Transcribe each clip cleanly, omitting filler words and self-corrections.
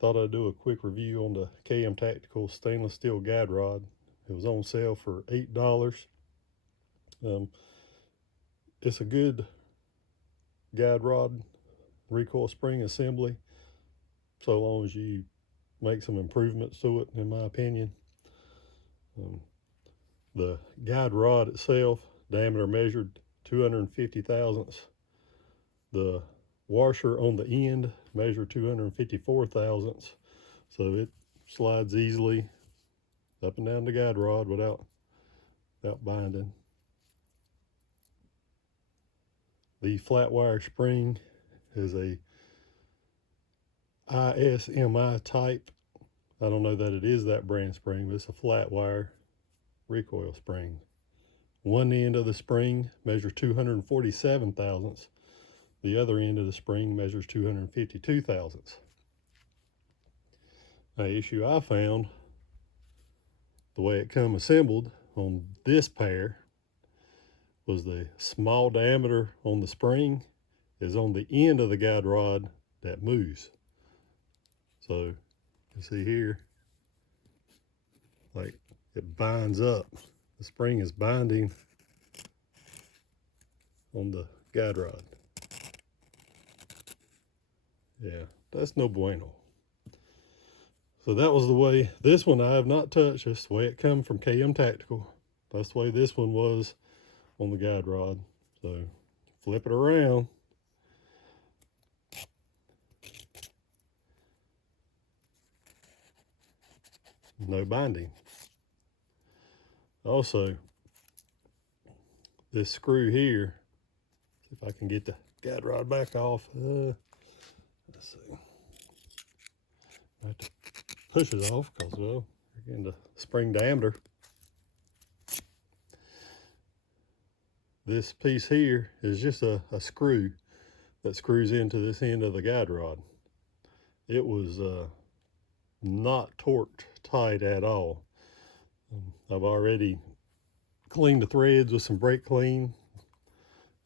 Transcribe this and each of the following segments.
Thought I'd do a quick review on the KM Tactical stainless steel guide rod. It was on sale for $8. Um, it's a good guide rod, recoil spring assembly, so long as you make some improvements to it, in my opinion. The guide rod itself, diameter measured 250 thousandths. The washer on the end measured 254 thousandths, so it slides easily up and down the guide rod without binding. The flat wire spring is a ISMI type. I don't know that it is that brand spring, but it's a flat wire recoil spring. One end of the spring measures 247 thousandths. The other end of the spring measures 252 thousandths. An issue I found, the way it come assembled on this pair, was the small diameter on the spring is on the end of the guide rod that moves. So you see here, like it binds up. The spring is binding on the guide rod. Yeah, that's no bueno. So that was the way. This one I have not touched. That's the way it come from KM Tactical. That's the way this one was on the guide rod. So flip it around. No binding. Also, this screw here, see if I can get the guide rod back off. Let's see. I have to push it off because, well, you're getting the spring diameter. This piece here is just a screw that screws into this end of the guide rod. It was not torqued tight at all. I've already cleaned the threads with some brake clean,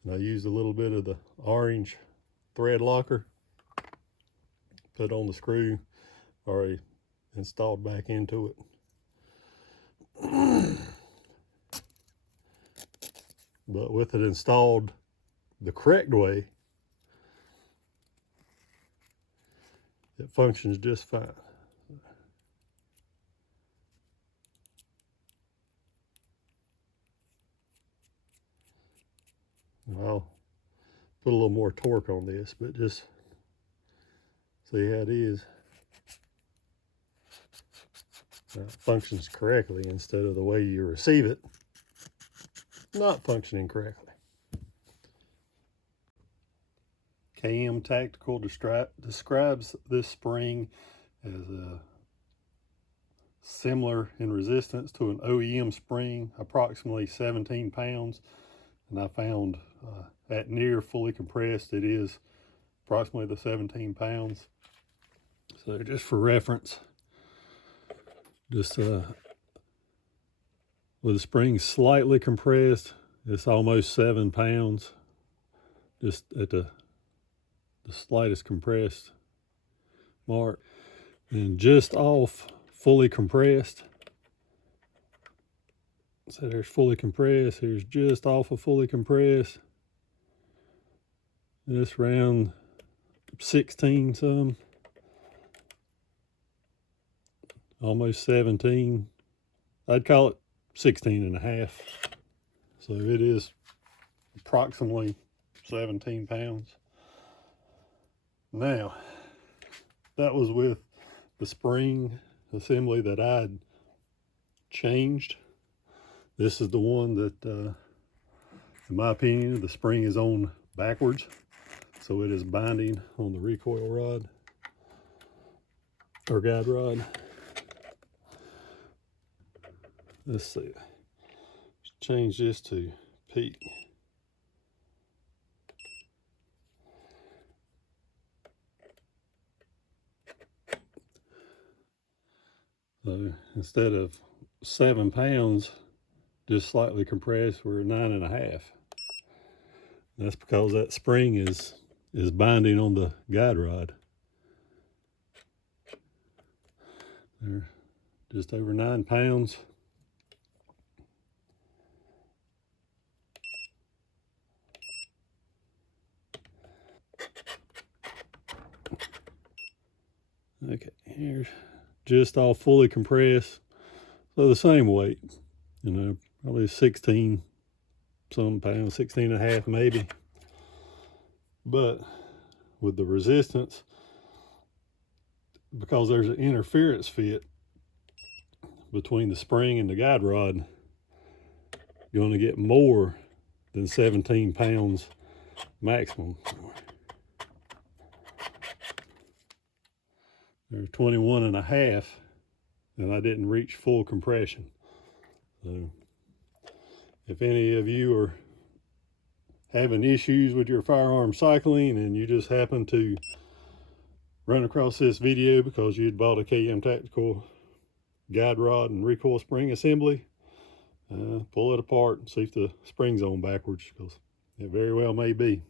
and I used a little bit of the orange thread locker, put on the screw, already installed back into it. But with it installed the correct way, it functions just fine. I'll put a little more torque on this, but just see how it is. It functions correctly instead of the way you receive it not functioning correctly. KM Tactical describes this spring as similar in resistance to an OEM spring, approximately 17 pounds. And I found at near fully compressed, it is approximately the 17 pounds. So just for reference, just with the spring slightly compressed, it's almost 7 pounds, just at the slightest compressed mark. And just off fully compressed, so there's fully compressed, here's just off of fully compressed, this round 16 some, almost 17. I'd call it 16 and a half. So it is approximately 17 pounds. Now, that was with the spring assembly that I'd changed. This is the one that, in my opinion, the spring is on backwards. So it is binding on the recoil rod, or guide rod. Let's see. Let's change this to peak. So instead of 7 pounds, just slightly compressed, we're 9.5. That's because that spring is binding on the guide rod. They're just over 9 pounds. Okay, here's just all fully compressed. So the same weight, you know, probably 16 some pounds, 16 and a half maybe. But with the resistance, because there's an interference fit between the spring and the guide rod, you're going to get more than 17 pounds maximum. There's 21 and a half, and I didn't reach full compression. So if any of you are having issues with your firearm cycling and you just happen to run across this video because you'd bought a KM Tactical guide rod and recoil spring assembly, pull it apart and see if the spring's on backwards, because it very well may be.